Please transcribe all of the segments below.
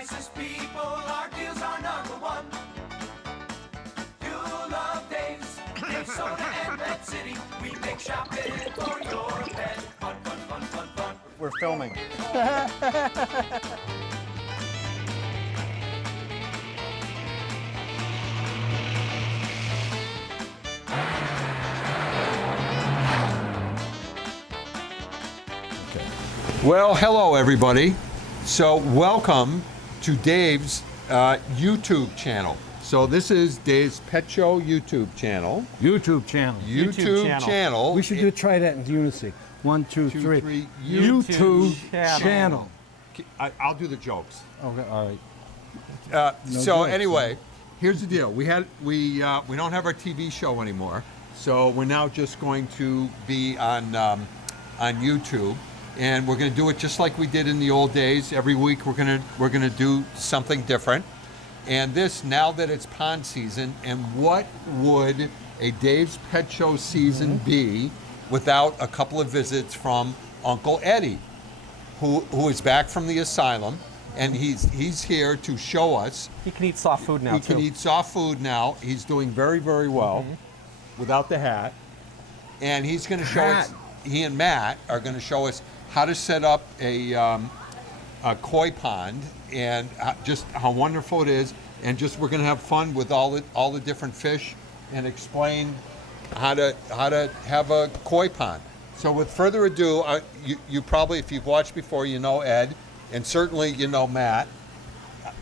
nicest people, our deals are number one. You'll love Dave's, Dave's Soda and Pet City. We make shopping for your pet fun, fun, fun, fun, fun. We're filming. Well, hello everybody. So welcome to Dave's YouTube channel. So this is Dave's Pet Show YouTube channel. YouTube channel. YouTube channel. We should try that in unison. 1, 2, 3. 3. YouTube channel. I'll do the jokes. Okay, all right. So jokes, anyway, here's the deal. We don't have our TV show anymore, so we're now just going to be on YouTube. And we're going to do it just like we did in the old days. Every week we're going to do something different. And this, now that it's pond season, and what would a Dave's Pet Show season be without a couple of visits from Uncle Eddie, who is back from the asylum, and he's here to show us. He can eat soft food now, He can eat soft food now. He's doing very, very well without the hat. And he's going to show us, he and Matt are going to show us how to set up a koi pond, and just how wonderful it is, and just we're going to have fun with all the different fish, and explain how to have a koi pond. So with further ado, you probably, if you've watched before, you know Ed, and certainly you know Matt.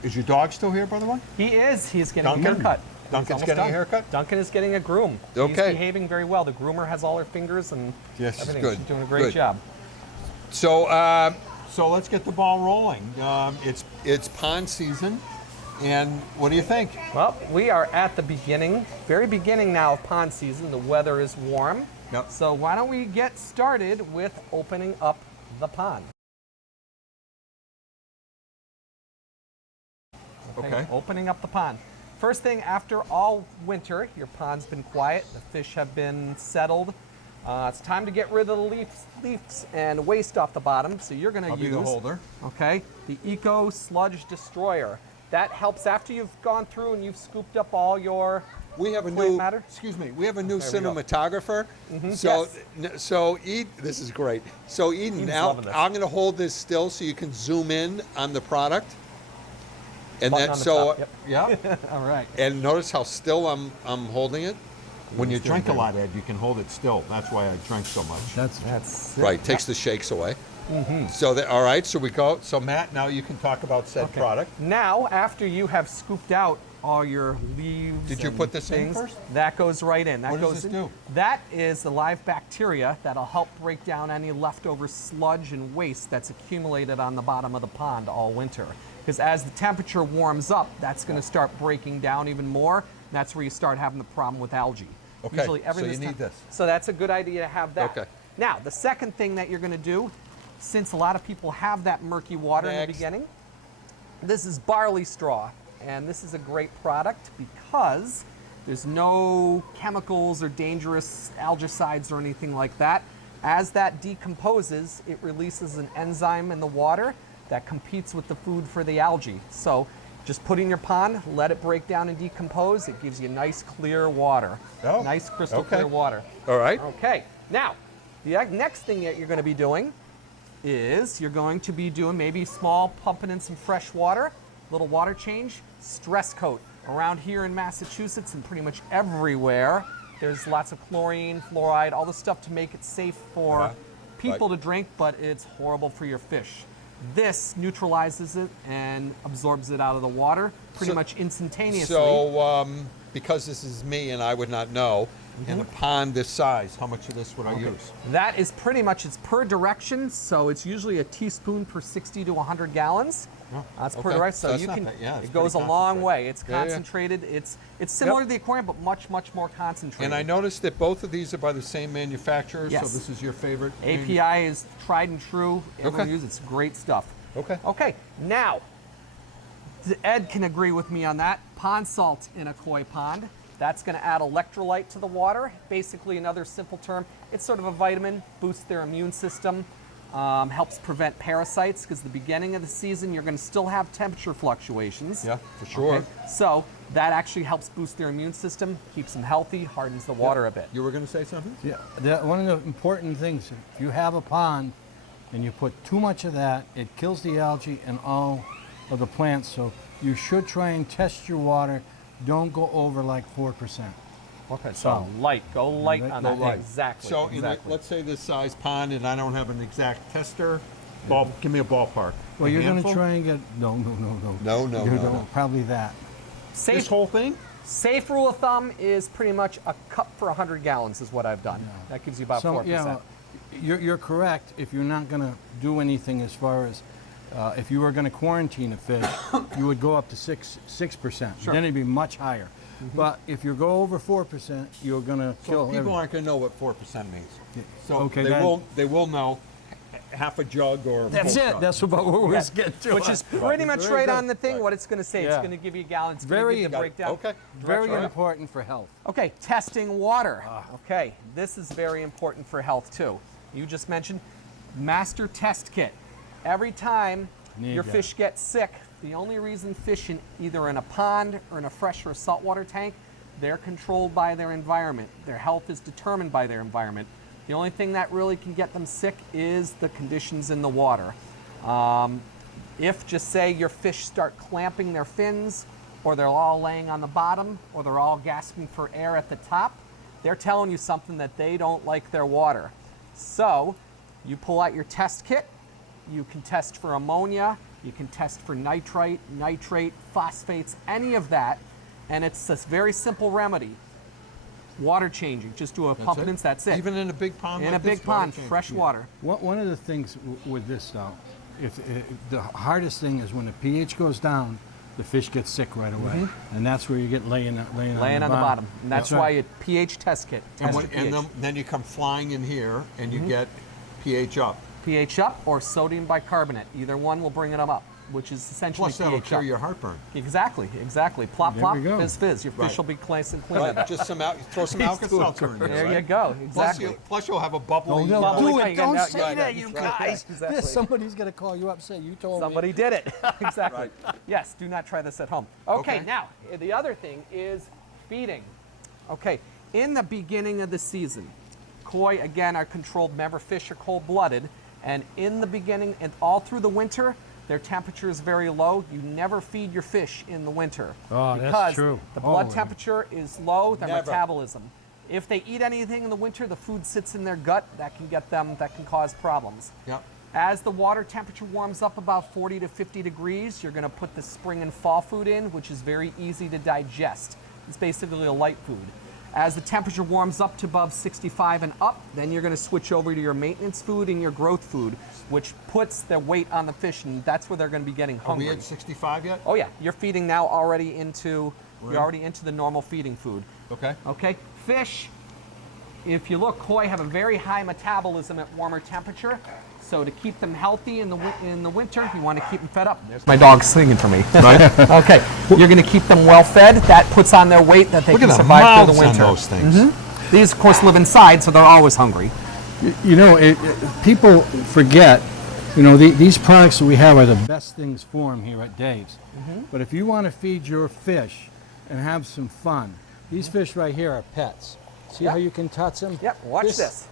Is your dog still here, by the way? He is. He's getting Duncan? a haircut. Duncan's getting a haircut? Duncan is getting a groom. Okay. He's behaving very well. The groomer has all her fingers and Yes, everything. good. She's doing a great job. So so let's get the ball rolling. It's pond season, and what do you think? Well, we are at the very beginning now of pond season. The weather is warm. Yep. So why don't we get started with opening up the pond? Okay. Opening up the pond. First thing, after all winter, your pond's been quiet, the fish have been settled. It's time to get rid of the leaves and waste off the bottom. So you're going to use Be the holder. Okay, the Eco Sludge Destroyer. That helps after you've gone through and you've scooped up all your We have a plant new matter. excuse me. We have a new There we go. cinematographer. So this is great. So Eden, Eden's now loving this. I'm going to hold this still so you can zoom in on the product. And Button then on the so top, yeah. All right. And notice how still I'm holding it. When you It's doing drink a good. lot, Ed, you can hold it still. That's why I drank so much. That's it. Right, takes the shakes away. So all right, so we go. So Matt, now you can talk about said Okay. product. Now, after you have scooped out all your leaves, Did you and put this in things, first? That goes right in. That What does goes this in. do? That is the live bacteria that'll help break down any leftover sludge and waste that's accumulated on the bottom of the pond all winter. Because as the temperature warms up, that's going to start breaking down even more. That's where you start having the problem with algae. Okay, Usually so you this need time- this. So that's a good idea to have that. Okay. Now, the second thing that you're going to do, since a lot of people have that murky water in the Next. beginning, this is barley straw, and this is a great product because there's no chemicals or dangerous algicides or anything like that. As that decomposes, it releases an enzyme in the water that competes with the food for the algae. So just put in your pond, let it break down and decompose. It gives you nice clear water. Oh, Nice crystal okay. clear water. All right. Okay, now, the next thing that you're going to be doing is you're going to be doing maybe small pumping in some fresh water, little water change, stress coat. Around here in Massachusetts and pretty much everywhere, there's lots of chlorine, fluoride, all the stuff to make it safe for people to drink, but it's horrible for your fish. This neutralizes it and absorbs it out of the water pretty much instantaneously. So because this is me and I would not know, in a pond this size, how much of this would I use? That is pretty much, it's per direction, so it's usually a teaspoon per 60 to 100 gallons. That's per okay. direction, So so that's you not can, bad. Yeah, it's it goes a pretty long concentrated. way. It's Yeah, yeah. concentrated, it's similar to the aquarium, but much, much more concentrated. And I noticed that both of these are by the same manufacturer, Yes. so this is your favorite? API is tried and true. Everyone Okay. uses it. It's great stuff. Okay. Okay, now, Ed can agree with me on that. Pond salt in a koi pond. That's going to add electrolyte to the water. Basically, another simple term, it's sort of a vitamin, boosts their immune system. helps prevent parasites because the beginning of the season you're going to still have temperature fluctuations. Yeah, for sure. Okay? So that actually helps boost their immune system, keeps them healthy, hardens the water a bit. You were going to say something? Yeah, one of the important things, if you have a pond and you put too much of that, it kills the algae and all of the plants. So you should try and test your water. Don't go over like 4%. Okay, so light, go light on that. Right. Exactly. So, exactly. let's say this size pond, and I don't have an exact tester. Give me a ballpark. Well, A you're going handful? to try and get, no. No, You no, don't- no. Probably that. Safe, This whole thing? safe rule of thumb is pretty much a cup for 100 gallons is what I've done. That gives you about 4%. Yeah, you're correct. If you're not going to do anything as far as, if you were going to quarantine a fish, you would go up to 6%. Sure. Then it'd be much higher. But if you go over 4%, you're going to So kill people everything. aren't going to know what 4% means. So Okay, they will know half a jug or That's full it. jug. That's about what we're getting to. Which is pretty much Very right good. on the thing. Right. What it's going to say, it's Yeah. going to give you gallons. It's Very going to give you the breakdown. Okay. very Right. important for health. Okay, testing water. Okay, this is very important for health too. You just mentioned master test kit. Every time Need your that. fish get sick, the only reason fish in either in a pond or in a fresh or saltwater tank, they're controlled by their environment. Their health is determined by their environment. The only thing that really can get them sick is the conditions in the water. If just say your fish start clamping their fins, or they're all laying on the bottom, or they're all gasping for air at the top, they're telling you something that they don't like their water. So you pull out your test kit, you can test for ammonia, you can test for nitrite, nitrate, phosphates, any of that, and it's a very simple remedy. Water changing, just do a pumpkinance, that's it. Even in a big pond in like a big this, water pond, changes. fresh water. One of the things with this, though, if the hardest thing is when the pH goes down, the fish get sick right away, and that's where you get laying Laying on the bottom. And that's right. why a pH test kit. And, Test your pH. then you come flying in here and you get pH up. pH up or sodium bicarbonate. Either one will bring it up, which is essentially Plus, that'll pH cure up. your heartburn. Exactly. Plop, There plop, we go. fizz, fizz. Your fish Right. will be nice and clean. Right? Just throw some Alka-Seltzer in there. There right? you go. Exactly. Plus, you'll have a bubbly. No, Bubbly do thing, it. Don't yeah, say yeah, that, yeah, you that's right. guys. Exactly. Somebody's going to call you up and say, you told me. Somebody did it. Exactly. Yes, do not try this at home. Okay, Okay. now, the other thing is feeding. Okay, in the beginning of the season, koi, again, are controlled. Remember, fish are cold-blooded. And in the beginning and all through the winter, their temperature is very low. You never feed your fish in the winter. Oh, that's because true. the blood Holy. temperature is low, their Never. metabolism. If they eat anything in the winter, the food sits in their gut. That can cause problems. Yep. As the water temperature warms up about 40 to 50 degrees, you're going to put the spring and fall food in, which is very easy to digest. It's basically a light food. As the temperature warms up to above 65 and up, then you're going to switch over to your maintenance food and your growth food, which puts the weight on the fish, and that's where they're going to be getting Are hungry. we at 65 yet? Oh yeah, you're feeding now already into the normal feeding food. Okay. Okay, fish, if you look, koi have a very high metabolism at warmer temperature. So to keep them healthy in the winter, you want to keep them fed up. There's my dog singing for me. Right. Okay, you're going to keep them well fed. That puts on their weight that they Look can at the survive through mouths the on winter. those things. These, of course, live inside, so they're always hungry. You know, people forget, these products that we have are the best things for them here at Dave's. But if you want to feed your fish and have some fun, these fish right here are pets. See how you can touch them? Yep, watch this.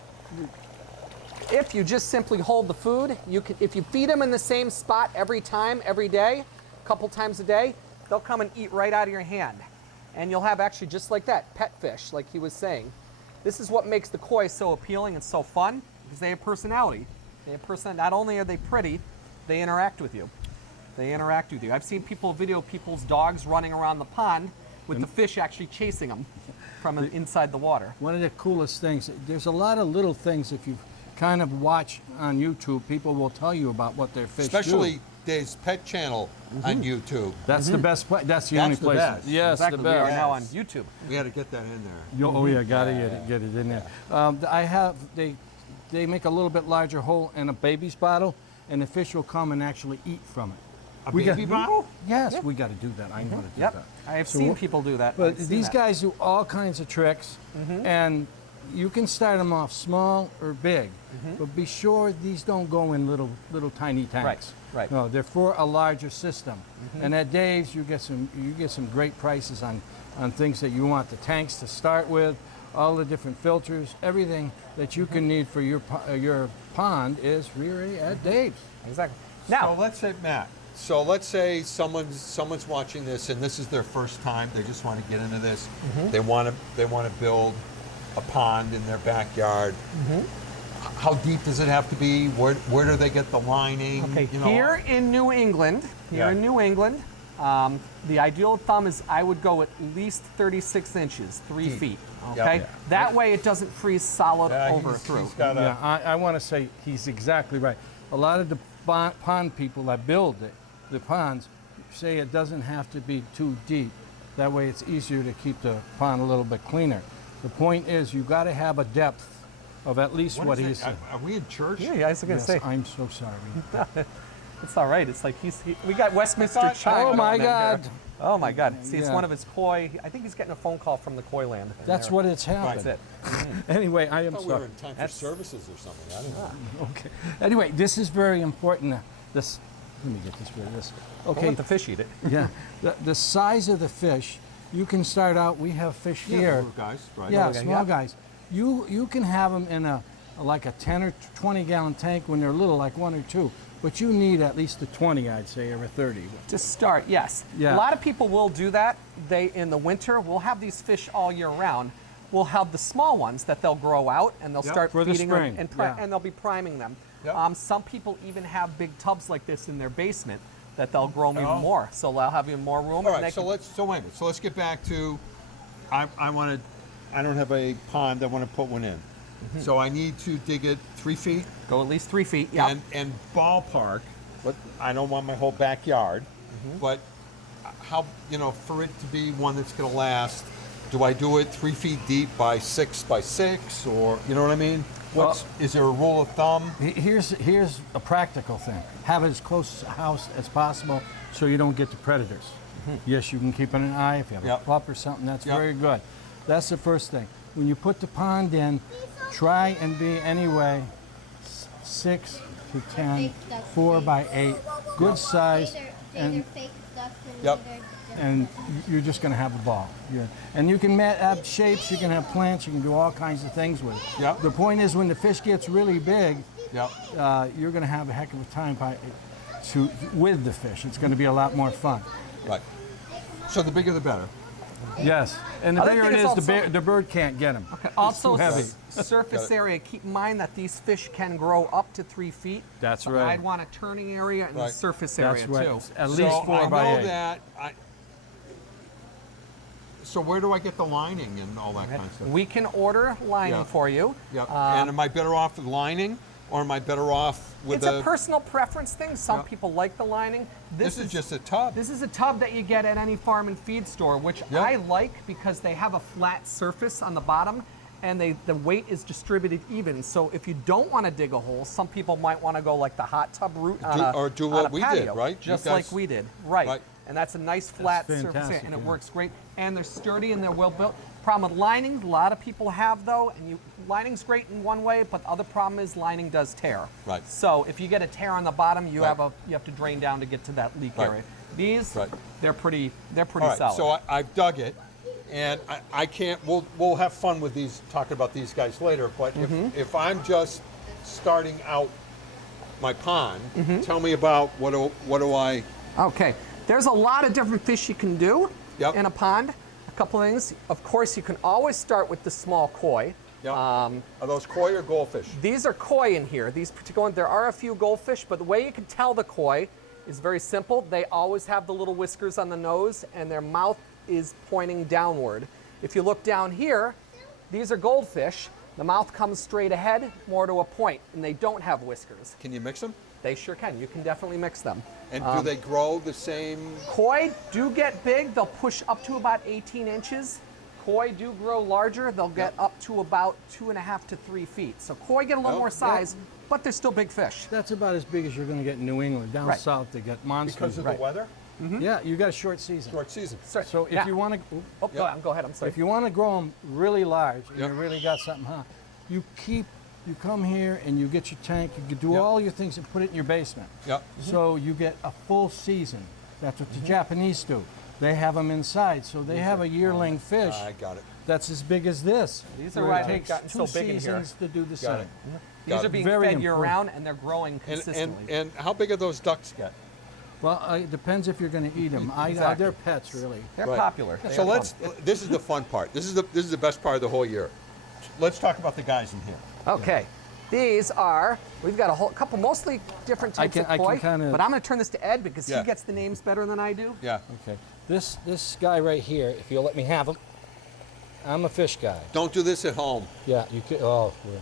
If you just simply hold the food, if you feed them in the same spot every time, every day, a couple times a day, they'll come and eat right out of your hand. And you'll have actually just like that, pet fish, like he was saying. This is what makes the koi so appealing and so fun, because they have personality. Not only are they pretty, they interact with you. I've seen people video people's dogs running around the pond with the fish actually chasing them from inside the water. One of the coolest things, there's a lot of little things if you kind of watch on YouTube, people will tell you about what their fish Especially do. Dave's Pet Channel on YouTube. That's the best place. That's the only That's the place. best. Yes, Exactly, the we are best. now on YouTube. We got to get that in there. Oh yeah, gotta get it in there. They make a little bit larger hole in a baby's bottle, and the fish will come and actually eat from it. A We baby got- bottle? Yes, we got to do that. I know how to do Yep, that. I have So seen what- people do that. But I've seen these that. guys do all kinds of tricks, and you can start them off small or big, but be sure these don't go in little tiny tanks. right. No, they're for a larger system. And at Dave's, you get some great prices on things that you want. The tanks to start with, all the different filters, everything that you can need for your pond is really at Dave's. Exactly. So Now, let's say, Matt. So let's say someone's watching this and this is their first time. They just want to get into this. They want to build a pond in their backyard. How deep does it have to be? Where do they get the lining? okay, You know, here in New England, Yeah. the ideal thumb is I would go at least 36 inches, 3 feet. Okay, Yeah. that way it doesn't freeze solid over through. He's got a, Yeah, I want to say he's exactly right. A lot of the pond people that build the ponds say it doesn't have to be too deep. That way it's easier to keep the pond a little bit cleaner. The point is you got to have a depth of at least what is he's it? saying. Are we in church? Yeah, I was gonna Yes, say I'm so sorry. it's all right. It's like we got Westminster thought- chime. Oh, going my in here. God. Oh my God! See, it's Yeah. one of his koi. I think he's getting a phone call from the koi land. in That's there. what it's happened. That's it. Anyway, I I am thought we were sorry. in time for That's- services or something. I don't know. Okay. Anyway, this is very important. This, let me get this rid of this. Don't Okay. let the fish eat it. Yeah. The size of the fish, you can start out. We have fish Yeah, here. little guys, right? Yeah, Okay, small yeah. guys. You can have them in like a 10 or 20 gallon tank when they're little, like 1 or 2. But you need at least a 20, I'd say, or a 30. To start, yes. Yeah. A lot of people will do that. They in the winter, we'll have these fish all year round. We'll have the small ones that they'll grow out and they'll Yep. start For the feeding spring, them yeah. and they'll be priming them. Yep. Some people even have big tubs like this in their basement that they'll grow them Oh. even more. So they'll have even more room. All and they right, so can- wait a minute. So let's get back to, I don't have a pond. I want to put one in. So I need to dig it 3 feet go at least 3 feet. Yeah. and ballpark. But I don't want my whole backyard. But how, for it to be one that's going to last, do I do it 3 feet deep by 6 by 6, or you know what I mean? Is there a rule of thumb? Here's a practical thing. Have it as close to the house as possible so you don't get the predators. Yes, you can keep an eye if you have Yep. a pup or something. That's Yep. very good. That's the first thing. When you put the pond in, try and be anyway 6 to 10, 4 by 8, good size, and Yep. and you're just going to have a ball. And you can have shapes, you can have plants, you can do all kinds of things with it. Yep. The point is when the fish gets really big, Yep. you're going to have a heck of a time with the fish. It's going to be a lot more fun. Right. So the bigger the better. Yes, and the Other bigger thing it is is, also- the bird can't get him. Also, too heavy. surface Got it. area. Keep in mind that these fish can grow up to 3 feet. That's So right. I'd want a turning area and a Right. surface That's area right. too. It's at So least 4 I by know 8. that. So where do I get the lining and all that kind of stuff? We can order lining Yeah. for you. Yep. And am I better off with lining, or am I better off with It's a personal preference thing. Some Yeah. people like the lining. This is just a tub. This is a tub that you get at any farm and feed store, which Yeah. I like because they have a flat surface on the bottom and the weight is distributed even. So if you don't want to dig a hole, some people might want to go like the hot tub route on do on what a we did, patio, right? You Just guys- like we did, right? Right. And that's a nice flat surface area, fantastic, and it yeah. works great. And they're sturdy and they're well built. Problem with lining, a lot of people have though, and lining's great in one way, but the other problem is lining does tear. Right. So if you get a tear on the bottom, you Right. have to drain down to get to that leak Right. area. These, Right. they're pretty All right. solid. So I've dug it, and I can't. We'll have fun with these, talking about these guys later. But if I'm just starting out my pond, tell me about what do I? Okay, there's a lot of different fish you can do Yep. in a pond. A couple things. Of course, you can always start with the small koi. Yep. Are those koi or goldfish? These are koi in here. These particular ones, there are a few goldfish, but the way you can tell the koi is very simple. They always have the little whiskers on the nose and their mouth is pointing downward. If you look down here, these are goldfish. The mouth comes straight ahead, more to a point, and they don't have whiskers. Can you mix them? They sure can. You can definitely mix them. And do they grow the same? Koi do get big. They'll push up to about 18 inches. Koi do grow larger. They'll get up to about 2.5 to 3 feet. So koi get a little Oh, more yeah. size, but they're still big fish. That's about as big as you're going to get in New England. Down Right. south, they get monsters. Because of the weather? Yeah, you got a short season. Short season. So if Yeah. you want to, Oh, go ahead. I'm sorry. if you want to grow them really large, and Yep. you really got something, you come here and you get your tank. You can do Yep. all your things and put it in your basement. Yep. So you get a full season. That's what the Japanese do. They have them inside, so they have a yearling fish I got it. that's as big as this. These are where why it they've takes gotten 2 so big in here. seasons to do the Got same. it. These Got are it. being Very fed year important. round, and they're growing And, consistently. and how big are those ducks get? Well, it depends if you're going to eat them. Exactly. They're pets, really. they're Right. popular. They So are let's. fun. This is the fun part. This is the best part of the whole year. Let's talk about the guys in here. Okay. These are, we've got a whole couple mostly different types I of can koi, kinda- but I'm going to turn this to Ed because Yeah. he gets the names better than I do. Yeah. Okay. This guy right here, if you'll let me have him, I'm a fish guy. Don't do this at home. Yeah, you could. Oh, yeah.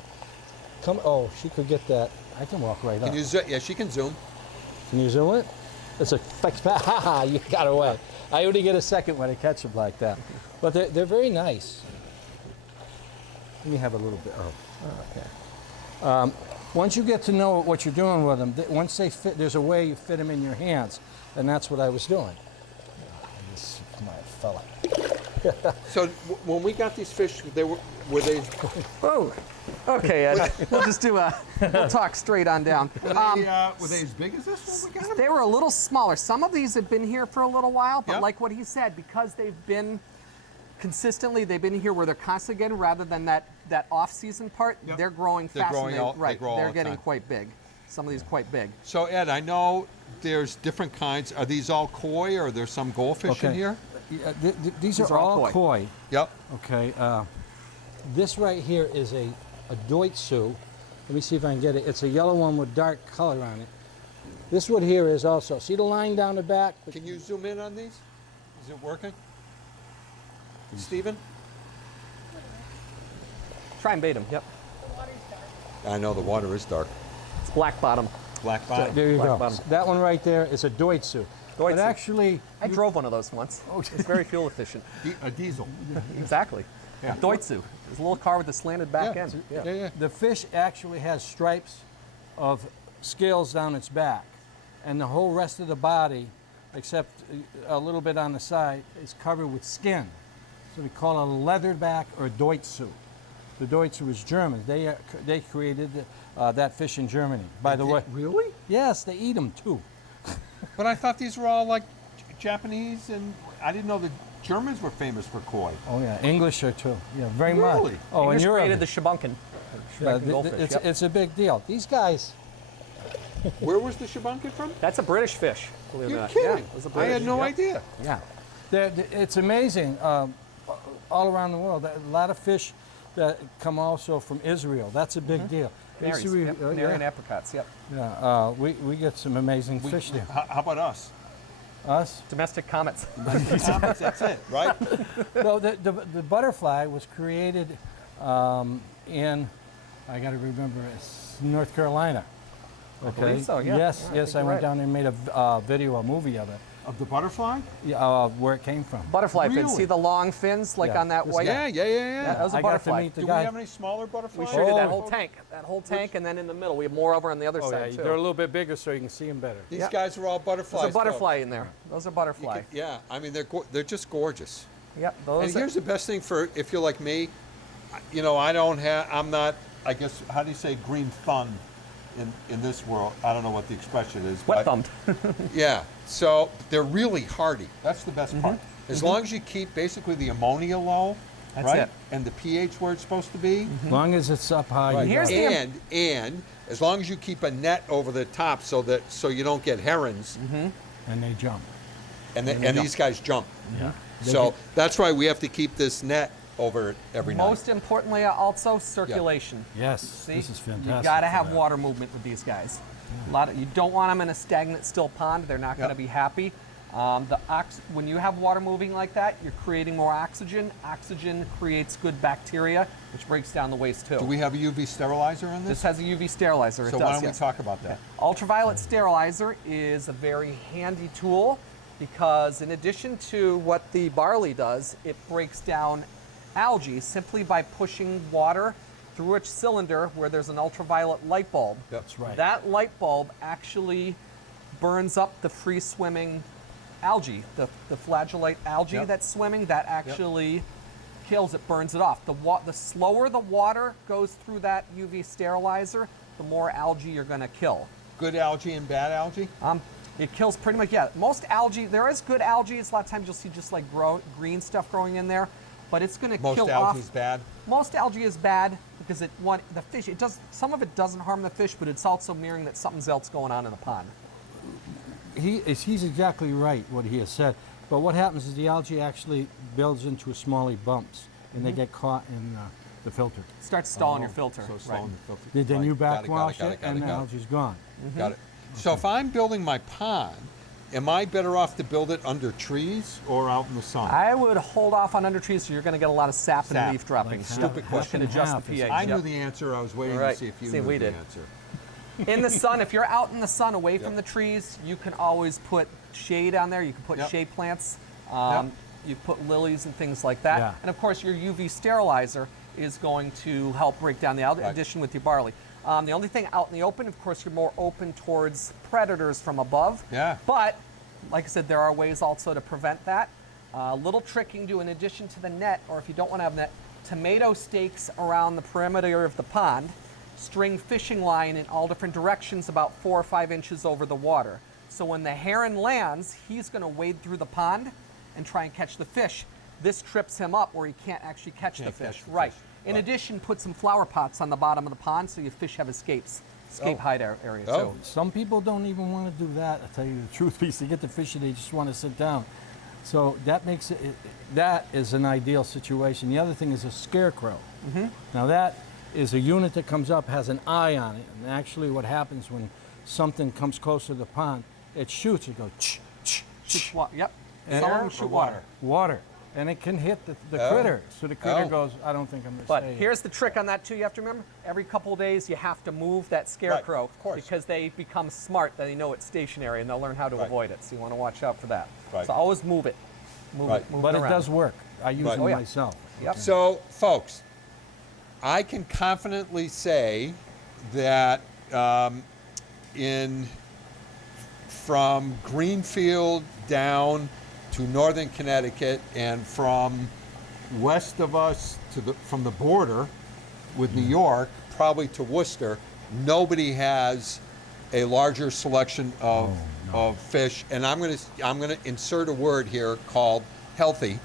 Come. Oh, she could get that. I can walk right up. Can you? Yeah, she can zoom. Can you zoom it? It's a ha! You got away. I only get a second when I catch them like that, but they're very nice. Let me have a little bit. Oh, okay. Once you get to know what you're doing with them, once they fit, there's a way you fit them in your hands, and that's what I was doing. This is my fella. So when we got these fish, were they Oh, okay, Ed. We'll just do we'll talk straight on down. were they as big as this when we got them? They were a little smaller. Some of these have been here for a little while, but Yep. like what he said, because they've been consistently, they've been here where they're constantly getting, rather than that off-season part, Yep. they're growing They're fast. growing and all- they right, grow all they're the getting time. quite big. Some of these quite big. So Ed, I know there's different kinds. Are these all koi, or there's some goldfish in Okay. here? Yeah, these are all koi. Yep. Okay, this right here is a doitsu. Let me see if I can get it. It's a yellow one with dark color on it. This one here is also, see the line down the back? Can you zoom in on these? Is it working? Steven? Try and bait them. Yep. I know the water is dark. It's black bottom. Black bottom. There you Black go. bottom. That one right there is a doitsu. But Doitsu. actually, I drove one of those once. It's very fuel efficient. A diesel. Exactly. Yeah. Doitsu. It's a little car with a slanted back Yeah. end. Yeah. the fish actually has stripes of scales down its back, and the whole rest of the body, except a little bit on the side, is covered with skin. So we call it a leatherback or Doitsu. The Doitsu is German. They created that fish in Germany. By the way, Really? yes, they eat them too. But I thought these were all like Japanese, and I didn't know the Germans were famous for koi. Oh yeah, English are too. Yeah, very Really? much. Oh, and English you're created the shibunkin. yeah, Shibunkin goldfish. Yep. it's a big deal. These guys. Where was the shibunkin from? That's a British fish. Believe it or You're not. kidding. Yeah, it was a I British. had no Yep. idea. Yeah, it's amazing. All around the world, a lot of fish that come also from Israel. That's a big deal. Berries. Israel- Yep. oh, Canary and yeah, apricots. Yep. yeah. We get some amazing fish there. How about us? Us? Domestic comets. That's it, right? Well, the butterfly was created in, I got to remember, it's North Carolina. Okay. believe so, yeah. Yes, Yeah, I yes. think I you're went right. down there and made a video, a movie of it, Of the butterfly? where it came from. Butterfly fins. Really? See the long fins like Yeah. on that This white? guy. Yeah. That was a I got to butterfly. meet the Do guy. we have any smaller We butterflies? sure did. That Oh. whole tank. That whole tank, and then in the middle, we have more over on the other Oh, side yeah, too. they're a little bit bigger so you can see them better. These Yeah. guys are all butterflies. There's a though. butterfly in there. Those are You butterfly. could- yeah, I mean they're just gorgeous. Yep. And Those. here's the best thing for if you're like me, you know, I'm not. I guess how do you say green thumb in this world? I don't know what the expression is. Wet but- thumbed. Yeah, so they're really hardy. That's the best part. As long as you keep basically the ammonia low, That's right, it. and the pH where it's supposed to be, As long as it's up high, right. you Here's got it. the- and as long as you keep a net over the top so you don't get herons, and they jump. and these guys jump. Yeah. So that's why we have to keep this net over it every night. Most importantly, also circulation. Yes, See, this is fantastic. you got to for have that. water movement with these guys. You don't want them in a stagnant, still pond. They're not going to Yep. be happy. When you have water moving like that, you're creating more oxygen. Oxygen creates good bacteria, which breaks down the waste too. Do we have a UV sterilizer in This this? has a UV sterilizer. So it why does, don't yes. we talk about that? Ultraviolet sterilizer is a very handy tool because in addition to what the barley does, it breaks down algae simply by pushing water through a cylinder where there's an ultraviolet light bulb. That's right. That light bulb actually burns up the free swimming algae, the flagellate algae Yep. that's swimming, that actually kills it, burns it off. The slower the water goes through that UV sterilizer, the more algae you're going to kill. Good algae and bad algae? It kills pretty much, yeah. Most algae, there is good algae. It's a lot of times you'll see just like green stuff growing in there, but it's going to Most kill algae off. is bad? Most algae is bad because the fish. It does, some of it doesn't harm the fish, but it's also mirroring that something's else going on in the pond. He's exactly right what he has said. But what happens is the algae actually builds into smaller bumps, and they get caught in the filter. Start stalling your filter. So right. slowing the filter. Then Right. you Got backwash got it, and the got algae's gone. Got it. So if I'm building my pond, am I better off to build it under trees or out in the sun? I would hold off on under trees, so you're going to get a lot of sap and Sap. leaf droppings. Like Stupid half question. and Adjust half the is- pH. I Yep. knew the answer. I was waiting Right. to see if you See, knew we the did. answer. In the sun, if you're out in the sun away from Yep. the trees, you can always put shade on there. You can put Yep. shade plants. Yep. You put lilies and things like that. Yeah. And of course, your UV sterilizer is going to help break down the algae, in Right. addition with your barley. The only thing out in the open, of course, you're more open towards predators from above. Yeah. But, like I said, there are ways also to prevent that. A little trick you can do in addition to the net, or if you don't want to have net, tomato stakes around the perimeter of the pond, string fishing line in all different directions about 4 or 5 inches over the water. So when the heron lands, he's going to wade through the pond and try and catch the fish. This trips him up where he can't actually catch the Can't fish. catch the Right. fish. In Right. addition, put some flower pots on the bottom of the pond so your fish have escape Oh. hide area Oh. too. Some people don't even want to do that, I tell you the truth, because they get the fish and they just want to sit down. So that makes that is an ideal situation. The other thing is a scarecrow. Now that is a unit that comes up, has an eye on it, and actually what happens when something comes close to the pond, it shoots, it goes Yep. Air Someone or shoot water. water, and it can hit the Oh. critter. So the critter Oh. goes, I don't think I'm going to But stay here. here's the trick on that too. You have to remember, every couple of days you have to move that scarecrow, of course. because they become smart. They know it's stationary and they'll learn how to Right. avoid it. So you want to watch out for that. Right. So always move it. Move Right. it. Move But it it around. does work. I use Right. it Oh, yeah. myself. Yep. So, folks, I can confidently say that from Greenfield down to northern Connecticut and from west of us from the border with New York, probably to Worcester, nobody has a larger selection of fish. And I'm gonna insert a word here called healthy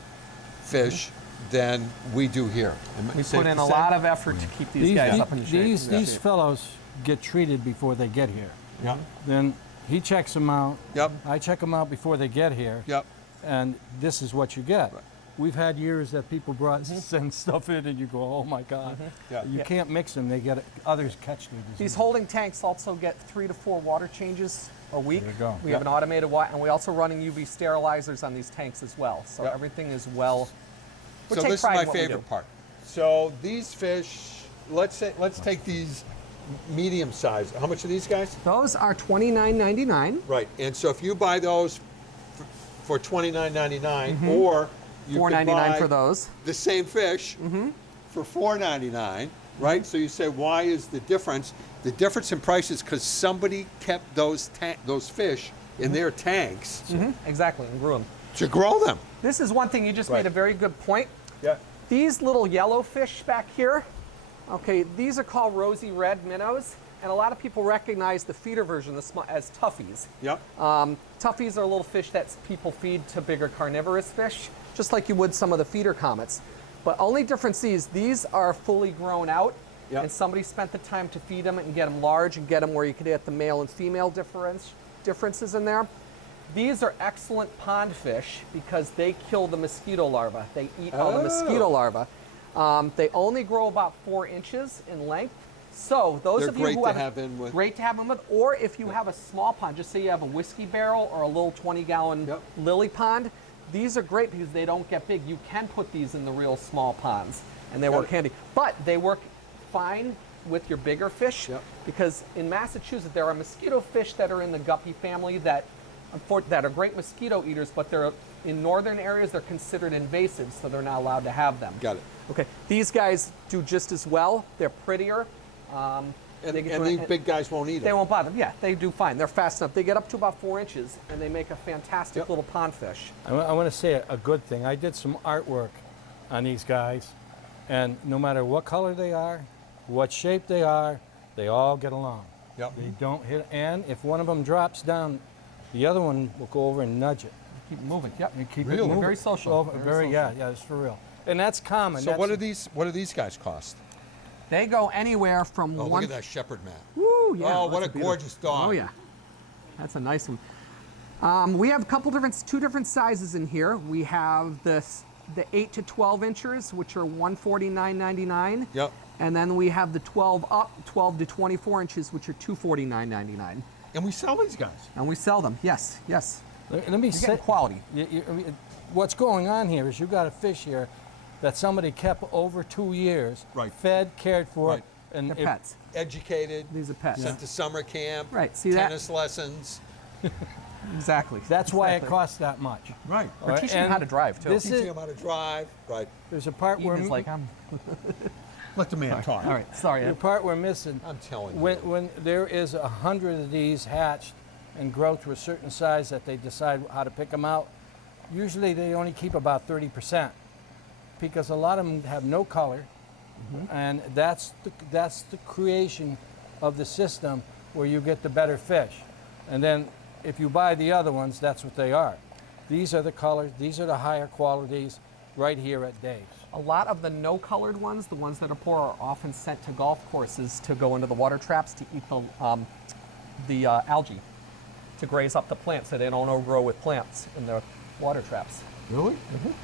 fish than we do here. We put in a lot of effort to keep these guys up in shape. These fellows get treated before they get here. Yeah. Then he checks them out. Yep. I check them out before they get here. Yep. And this is what you get. Right. We've had years that people send stuff in, and you go, "Oh my God!" Yeah. You Yeah. can't mix them; they get others catch their disease. These holding tanks also get 3 to 4 water changes a week. There you go. We have an automated water, and we also running UV sterilizers on these tanks as well. So Yep. everything is well. We So take this is pride my in what we do. favorite part. So these fish, let's take these medium size. How much are these guys? Those are $29.99. Right. And so if you buy those for $29.99, or you could $4.99 buy for those. the same fish for $4.99, right? So you say, why is the difference? The difference in price is because somebody kept those fish in their tanks Exactly, and grew them. to grow them. This is one thing, you just Right. made a very good point. Yeah. These little yellow fish back here, okay, these are called rosy red minnows, and a lot of people recognize the feeder version as toughies. Yep. Toughies are little fish that people feed to bigger carnivorous fish, just like you would some of the feeder comets. But only difference is these are fully grown out, Yep. and somebody spent the time to feed them and get them large and get them where you could get the male and female differences in there. These are excellent pond fish because they kill the mosquito larvae. They eat all the mosquito larvae. They only grow about 4 inches in length. So those They're of you great who to have have in with. great to have them with, or if you have a small pond, just say you have a whiskey barrel or a little 20-gallon Yep. lily pond, these are great because they don't get big. You can put these in the real small ponds, and they Got work it. handy. But they work fine with your bigger fish Yep. because in Massachusetts there are mosquito fish that are in the guppy family that are great mosquito eaters, but they're in northern areas they're considered invasive, so they're not allowed to have them. Got it. Okay, these guys do just as well. They're prettier. And, They get and to- these big guys won't eat They it. won't bother. Yeah, they do fine. They're fast enough. They get up to about 4 inches, and they make a fantastic Yep. little pond fish. I want to say a good thing. I did some artwork on these guys, and no matter what color they are, what shape they are, they all get along. Yep. They don't hit, and if one of them drops down, the other one will go over and nudge it. Keep moving. Yep. And keep Really? it moving. Very social. Oh, Very very, yeah, social. yeah, it's for real. And that's common. So That's- what do these guys cost? They go anywhere from Oh, one. look at that shepherd man. Woo, yeah. Oh, what that's a beautiful- gorgeous dog. Oh yeah, that's a nice one. We have a couple different, two different sizes in here. We have the 8 to 12 inches, which are $149.99. Yep. And then we have the 12 up, 12 to 24 inches, which are $249.99. And we sell these guys. And we sell them. Yes, yes. Let me You're say, getting quality. I mean, what's going on here is you've got a fish here that somebody kept over 2 years, Right. fed, cared for, Right. and They're pets. Educated. These are pets. Sent to summer camp. Right, see that? Tennis lessons. Exactly. that's why it Exactly. costs that much. Right. All We're right, teaching them and how to drive too. this Teaching is- them how to drive. Right. There's a part where Eden's like, I'm. Let the man talk. All right, sorry. the Ed. part we're missing. I'm telling you. When there is 100 of these hatched and grow to a certain size that they decide how to pick them out, usually they only keep about 30% because a lot of them have no color, and that's the creation of the system where you get the better fish. And then if you buy the other ones, that's what they are. These are the colors. These are the higher qualities right here at Dave's. A lot of the no-colored ones, the ones that are poor, are often sent to golf courses to go into the water traps to eat the algae, to graze up the plants so they don't overgrow with plants in the water traps. Really?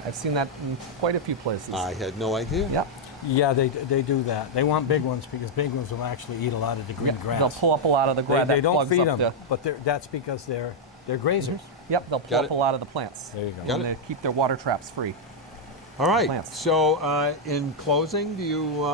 I've seen that in quite a few places. I had no idea. Yep. Yeah, they do that. They want big ones because big ones will actually eat a lot of the green Yep. grass. They'll pull up a lot of the grass. They that don't plugs feed up them, but that's because they're grazers. Yep, they'll pull Got up it. a lot of the plants. There you go. Got And it. they keep their water traps free. All right. Plants. So, in closing, do you?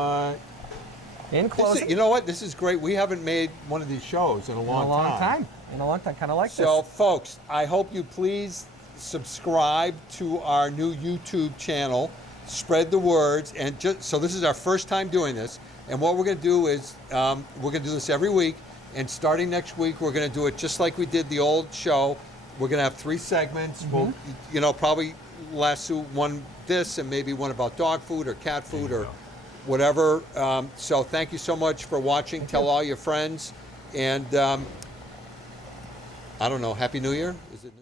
In closing, You know what? This is great. We haven't made one of these shows in a in long a long time. time. In a long time, kind of like So, this. folks, I hope you please subscribe to our new YouTube channel. Spread the words, and just so this is our first time doing this. And what we're going to do is we're going to do this every week. And starting next week, we're going to do it just like we did the old show. We're going to have 3 segments. We'll, probably lasso one this and maybe one about dog food or cat food or whatever. So thank you so much for watching. Tell all your friends, and I don't know. Happy New Year. Is it?